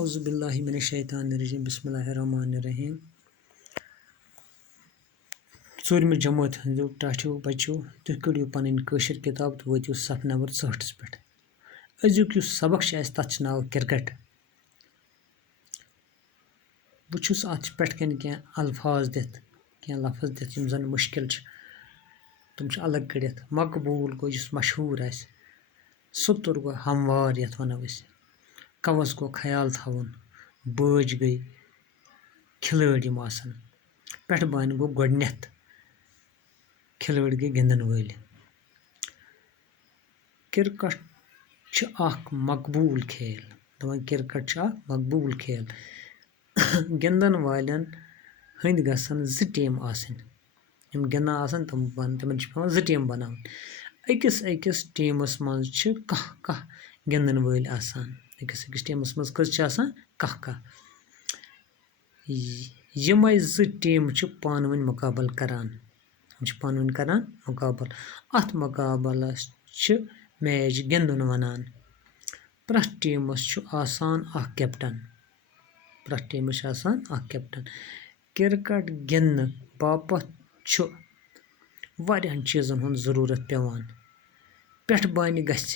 औज़ु बिल्लाहि मिनश शैतानिर-रजीम बिस्मिल्लाहिर-रहमानिर-रहीम। ژوٗرمہِ جمٲژ ہٕنٛدیو ٹاٹھیو بچو تُہۍ کٔڑِو پنٕنۍ کٲشِر کِتاب تہٕ وٲتِو صفحہ نمبر 64 پٮ۪ٹھ. أزیُک یُس سبق چھُ اَسہِ تَتھ چھُ ناو کِرکٹ. بہٕ چھُس اَتھ پٮ۪ٹھ کَنۍ کینٛہہ الفاظ دِتھ کینٛہہ لفظ دِتھ یِم زن مُشکِل چھِ تِم چھِ الگ کٔڑِتھ. مقبوٗل گوٚو یُس مشہوٗر آسہِ، سُتُر گوٚو ہموار یَتھ وَنو أسۍ، کَوَس گوٚو خیال تھاوُن، بٲج گٔے کھِلٲڑۍ یِم آسان، پٮ۪ٹھٕ بانہِ گوٚو گۄڈنٮ۪تھ، کھِلٲڑۍ گٔے گِنٛدن وٲلۍ. کِرکٹ چھُ اکھ مقبوٗل کھیل، دَپان کِرکٹ چھُ اکھ مقبوٗل کھیل. گِنٛدن والٮ۪ن ہٕنٛدۍ گژھن 2 ٹیٖم آسٕنۍ. یِم گِنٛدان آسن تِمن چھِ پیٚوان 2 ٹیٖم بناوٕنۍ. أکِس ٹیٖمس منٛز چھِ کاہ گِنٛدن وٲلۍ آسان. أکِس ٹیٖمس منٛز کٔژ چھِ آسان؟ کاہ. یِمے 2 ٹیٖمہٕ چھِ پانہٕ ؤنۍ مُقابل کران. یِم چھِ پانہٕ ؤنۍ کران مُقابل. اَتھ مُقابلس چھِ میچ گِنٛدُن وَنان. پرٛٮ۪تھ ٹیٖمس چھُ آسان اکھ کیپٹن. کِرکٹ گِنٛدنہٕ باپتھ چھُ واریاہن چیٖزن ہُنٛد ضروٗرت پیٚوان. پٮ۪ٹھٕ بانہِ گژھِ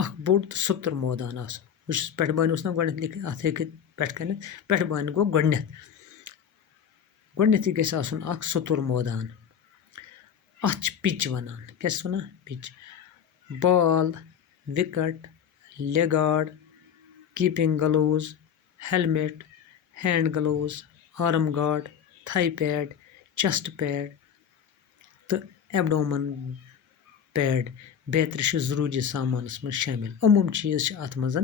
اکھ بوٚڑ تہٕ سُتُر مٲدان آسُن. بہٕ چھُس پٮ۪ٹھٕ بانہِ اوس نا گۄڈنٮ۪تھ لیکھِتھ، اَتھ ہیٚکِتھ پٮ۪ٹھٕ کَنٮ۪تھ. پٮ۪ٹھٕ بانہِ گوٚو گۄڈنٮ۪تھٕے گژھِ آسُن اکھ سُتُر مٲدان. اَتھ چھِ پِچ وَنان. کیٛاہ چھِس وَنان؟ Pitch. Ball, wicket, leg guard, keeping gloves, helmet, hand gloves, arm guard, thigh pad, chest pad تہٕ ایبڈومن پیڈ بیترِ چھِ ضروٗری سامانس منٛز شٲمِل. چیٖز چھِ اَتھ منٛز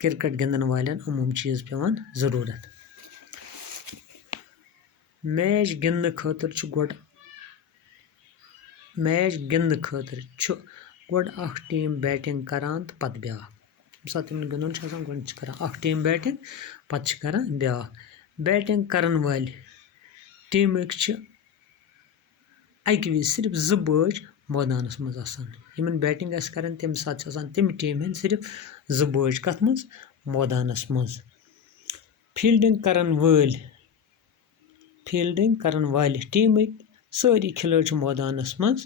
کِرکٹ گِنٛدن والٮ۪ن چیٖز پیٚوان ضروٗرت. میچ گِنٛدنہٕ خٲطرٕ چھُ گۄڈٕ اکھ ٹیٖم بیٹنگ کران تہٕ پتہٕ بیٛاکھ. ییٚمہِ ساتہٕ تِمن گِنٛدُن چھُ آسان گۄڈٕ چھِ کران اکھ ٹیٖم بیٹنگ، پتہٕ چھِ کران بیٛاکھ. بیٹنگ کرن وٲلۍ ٹیٖمٕکۍ چھِ اَکہِ وِزِ صرف 2 بٲج مٲدانس منٛز آسان. یِمن بیٹنگ آسہِ کران تمہِ ساتہٕ چھِ آسان تمہِ ٹیٖمہِ ہٕنٛدۍ صرف 2 بٲج کتھ منٛز؟ مٲدانس منٛز. فیٖلڈنگ کرن والہِ ٹیٖمٕکۍ سٲری کھلٲڑۍ چھِ مٲدانس منٛز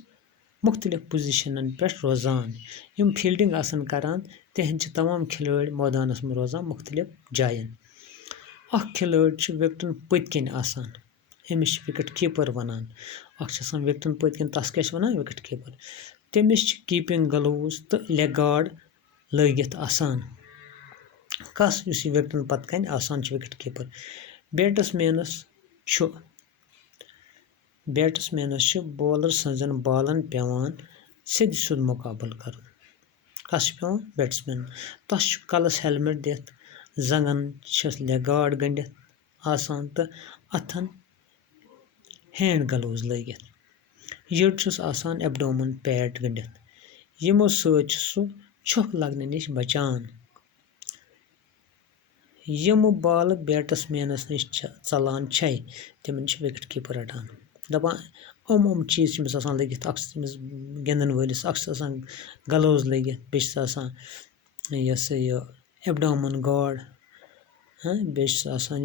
مختلف پوزیشنن پٮ۪ٹھ روزان. یِم فیٖلڈنگ آسن کران تِہنٛدۍ چھِ تمام کھلٲڑۍ مٲدانس منٛز روزان مختلف جاین. اکھ کھلٲڑۍ چھُ وِکٹن پٔتۍ کِنۍ آسان، أمِس چھِ وِکٹ کیٖپر وَنان. اکھ چھُ آسان وِکٹن پٔتۍ کِنۍ، تس کیٛاہ چھِ وَنان؟ Wicket keeper. تٔمِس چھِ کیٖپنگ گلوز تہٕ لیگ گاڈ لٲگِتھ آسان. یُس یہِ وِکٹن پتہٕ کَنۍ آسان چھُ وِکٹ کیٖپر. بیٹس مینس چھُ بولر سٕنٛزن بالن پیٚوان سیٚدِ سیوٚد مُقابل کرُن. کس چھُ پیٚوان؟ بیٹس مینن. تس چھُ کلس ہیلمٹ دِتھ، زنٛگن چھس لیگ گاڈ گٔنڈِتھ آسان تہٕ اتھن ہینڈ گلوز لٲگِتھ. یٔڈ چھُس آسان ایبڈومن پیڈ گٔنڈِتھ. یِمو سۭتۍ چھُ سُہ چھۄکھ لگنہٕ نِش بچان. یِمہٕ بالہٕ بیٹس مینس نِش ژلان چھے تِمن چھِ وِکٹ کیٖپر رٹان. دپان چیٖز چھِ أمِس آسان لٲگِتھ. اکھ چھُ أمِس گِنٛدن وٲلِس اکھ چھُس آسان گلوز لٲگِتھ، بیٚیہِ چھُس آسان یہِ ایبڈومن گاڈ، بیٚیہِ چھُس آسان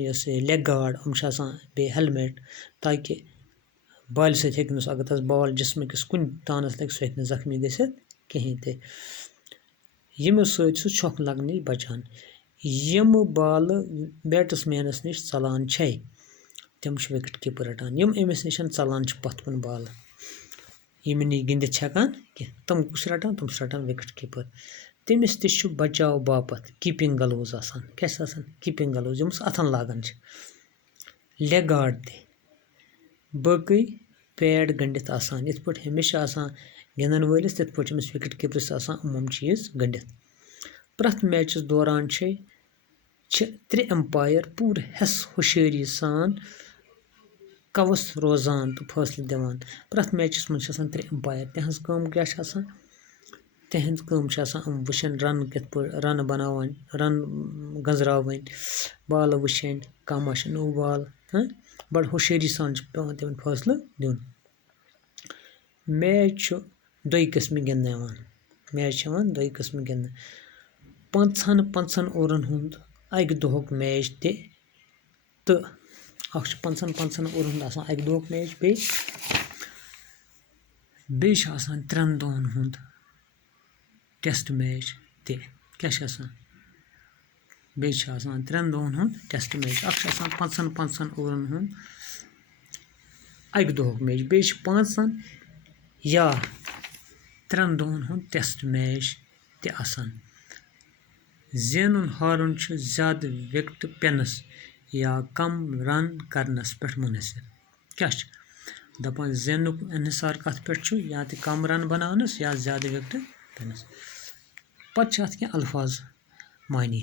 لیگ گاڈ، چھِ آسان بیٚیہِ ہیلمٹ، تاکہِ بالہِ سۭتۍ ہیٚکہِ نہٕ سُہ، اگر تس بال جسمٕکِس کُنہِ تانس لگہِ سُہ ہیٚکہِ نہٕ زخمی گٔژھِتھ کِہینۍ تہِ. ییٚمہِ سۭتۍ سُہ چھۄکھ لگنہٕ نِش بچان. یِمہٕ بالہٕ بیٹس مینس نِش ژلان چھے تِم چھِ وِکٹ کیٖپر رٹان. یِم أمِس نِش ژلان چھِ پتھ کُن بالہٕ، یِم نہٕ یہِ گِنٛدِتھ چھِ ہٮ۪کان کینٛہہ، تِم کُس چھِ رٹان؟ تِم چھِ رٹان وِکٹ کیٖپر. تٔمِس تہِ چھُ بچاو باپتھ کیٖپنگ گلوز آسان. کیٛاہ چھِ آسان؟ کیٖپنگ گلوز، یِم سُہ اتھن لاگان چھِ. لیگ گاڈ تہِ، باقٕے پیڈ گٔنڈِتھ آسان. یِتھ پٲٹھۍ ہُمِس چھِ آسان گِنٛدن وٲلِس تِتھ پٲٹھۍ چھِ أمِس وِکٹ کیٖپرس آسان چیٖز گٔنڈِتھ. پرٛٮ۪تھ میچس دوران چھِ 3 ایمپایر پوٗرٕ حٮ۪س ہُشٲری سان کَوَس روزان تہٕ فٲصلہٕ دِوان. پرٛٮ۪تھ میچس منٛز چھِ آسان 3 ایمپایر. تِہنٛز کٲم کیٛاہ چھِ آسان؟ تِہنٛز کٲم چھِ آسان وٕچھن رن کِتھ پٲٹھۍ، رنہٕ بناوٕنۍ، رن گنٛزراوٕنۍ، بالہٕ وٕچھِنۍ، کانٛہہ ما چھِ نوٚو بال. بڑٕ ہُشٲری سان چھُ پیٚوان تِمن فٲصلہٕ دیُن. میچ چھُ 2 قٕسمہِ گِنٛدنہٕ یِوان. 25 اوورن ہُنٛد اَکہِ دۄہُک میچ تہِ تہٕ اکھ چھُ 50 اوورَن ہُنٛد آسان اَکہِ دۄہُک میچ بیٚیہِ چھُ آسان 3 دۄہَن ہُنٛد ٹیسٹ میچ تہِ کیٛاہ چھُ آسان بیٚیہِ چھُ آسان 3 دۄہَن ہُنٛد ٹیسٹ میچ اکھ چھُ آسان 50 اوورَن ہُنٛد اَکہِ دۄہُک میچ بیٚیہِ چھُ 5 یا 3 دۄہَن ہُنٛد ٹیسٹ میچ تہِ آسان زینُن ہارُن چھُ زیادٕ وِکٹہٕ پٮ۪نَس یا کم رن کرنس پٮ۪ٹھ منحصر کیٛاہ چھُ دپان زینُک انحصار کتھ پٮ۪ٹھ چھُ یا تہِ کم رن بناونس یا زیادٕ وِکٹہٕ پٮ۪نس پتہٕ چھِ اتھ کینٛہہ الفاظ معنی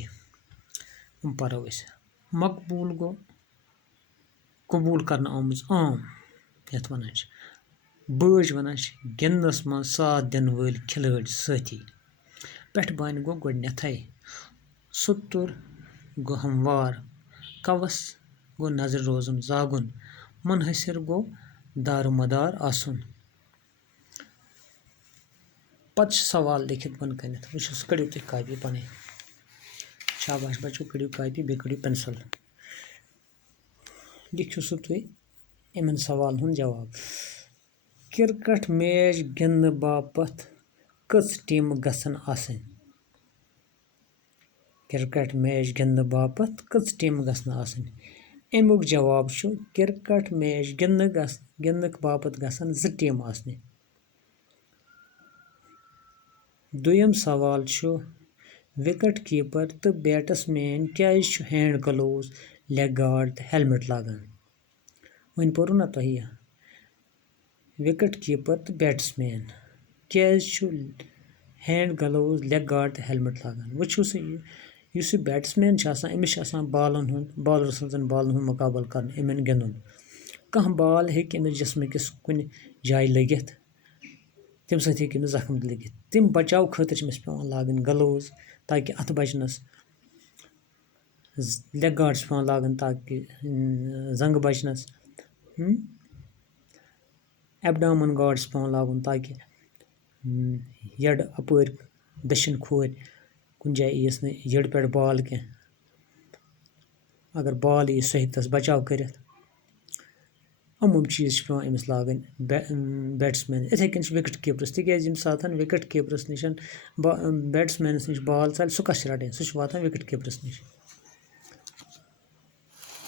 یِم پرو أسۍ مقبوٗل گوٚو قبوٗل کرنہٕ آمٕژ عام یتھ ونان چھِ بٲج ونان چھِ گِنٛدنس منٛز ساتھ دِنہٕ وٲلۍ کھلٲڑۍ سٲتھی پٮ۪ٹھٕ بانہِ گوٚو گۄڈنیٚتھے سُتُر گوٚو ہموار کوس گوٚو نظرِ روزُن زاگُن منحصر گوٚو دارمدار آسُن پتہٕ چھُ سوال لیکھِتھ بۄن کٔنتھ وٕچھو سُہ کٔڑِو تُہۍ کاپی پنٕنۍ شاباش بچو کٔڑِو کاپی بیٚیہِ کٔڑِو پینسل لیکھِو سُہ تُہۍ یِمن سوالن ہُنٛد جواب کرکٹ میچ گِنٛدنہٕ باپتھ کٔژ ٹیٖمہٕ گژھن آسٕنۍ کرکٹ میچ گِنٛدنہٕ باپتھ کٔژ ٹیٖمہٕ گژھن آسٕنۍ امیُک جواب چھُ کرکٹ میچ گِنٛدنہٕ باپتھ گژھن 2 ٹیٖمہٕ آسنہِ دوٚیِم سوال چھُ وِکٹ کیٖپر تہٕ بیٹس مین کیازِ چھُ ہینڈ گلوز لیگ گارڈ تہٕ ہیلمٹ لاگان وۄنۍ پوٚرُو نا تۄہہِ یہِ وِکٹ کیٖپر تہٕ بیٹس مین کیازِ چھُ ہینڈ گلوز لیگ گارڈ تہٕ ہیلمٹ لاگان وٕچھو سا یُس یہِ بیٹس مین چھُ آسان أمِس چھُ آسان بالن ہُنٛد بالر سٕنٛزن بالن ہُنٛد مُقابلہٕ کرُن یِمن گِنٛدُن کانٛہہ بال ہیٚکہِ أمِس جسمٕکِس کُنہِ جایہِ لٔگِتھ تمہِ سۭتۍ ہیٚکہِ أمِس زخم تہِ لٔگِتھ تمہِ بچاو خٲطرٕ چھِ أمِس پیٚوان لاگٕنۍ گلوز تاکہِ اَتھٕ بچنس لیگ گارڈ چھِ پیٚوان لاگٕنۍ تاکہِ زنٛگہٕ بچنس ایبڈامن گارڈ چھُ پیٚوان لاگُن تاکہِ یڈٕ اپٲرۍ دٔچھِنۍ کھوٗرۍ کُنہِ جایہِ ییٖیس نہٕ یٔڈ پٮ۪ٹھ بال کینٛہہ اگر بال یی سُہ ہیٚکہِ تس بچاو کٔرِتھ یِم چیٖز چھِ پیٚوان أمِس لاگٕنۍ بیٹٕس مین یِتھے کٔنۍ چھُ وِکٹ کیٖپرس تِکیازِ ییٚمہِ ساتہٕ وِکٹ کیٖپرس نِش بیٹٕس مینس نِش بال ژَلہِ سُہ کَس چھُ رَٹٕنۍ سُہ چھُ واتان وِکٹ کیٖپرس نِش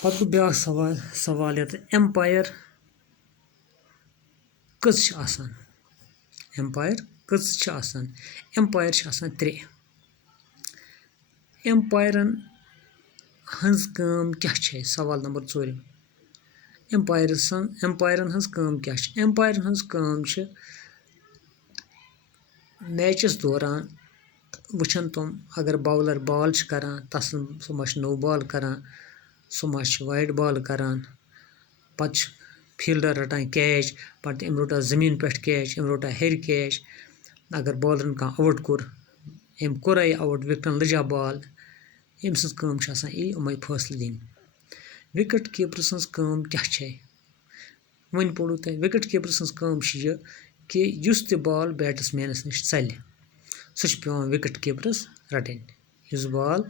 پتہٕ گوٚو بیاکھ سوال یتھ ایمپایر کٔژ چھِ آسان ایمپایر کٔژ چھِ آسان ایمپایر چھِ آسان 3 ایمپایرن ہٕنٛز کٲم کیاہ چھِ سوال نمبر 4 ایمپایرن ہٕنٛز کٲم کیاہ چھِ ایمپایرن ہٕنٛز کٲم چھِ میچس دوران وٕچھان تِم اگر باولر بال چھِ کران سُہ ما چھُ نو بال کران سُہ ما چھُ وایِٹ بال کران پتہٕ چھُ فیٖلڈر رٹان کیچ پتہٕ أمۍ روٚٹا زٔمیٖن پٮ۪ٹھ کیچ أمۍ روٚٹا ہیٚرِ کیچ اگر بالرن کانٛہہ آوُٹ کوٚر أمۍ کوٚرے آوُٹ وِکٹن لٔجا بال أمۍ سٕنٛز کٲم چھِ آسان یِمے فٲصلہٕ دِنۍ وِکٹ کیٖپر سٕنٛز کٲم کیاہ چھے وۄنۍ پوٚرُو تۄہہِ وِکٹ کیٖپر سٕنٛز کٲم چھِ یہِ کہِ یُس تہِ بال بیٹس مینس نِش ژَلہِ سُہ چھُ پیٚوان وِکٹ کیٖپرس رٹٕنۍ یُس بال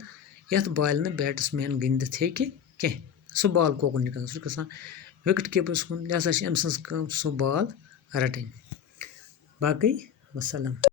یتھ بالہِ نہٕ بیٹس مین گِنٛدِتھ ہیٚکہِ کینٛہہ سُہ بال کوکُن چھِ گژھان سُہ چھُ گژھان وِکٹ کیٖپرس کُن لہذا چھِ أمۍ سٕنٛز کٲم سُہ بال رٹٕنۍ باقٕے وسلام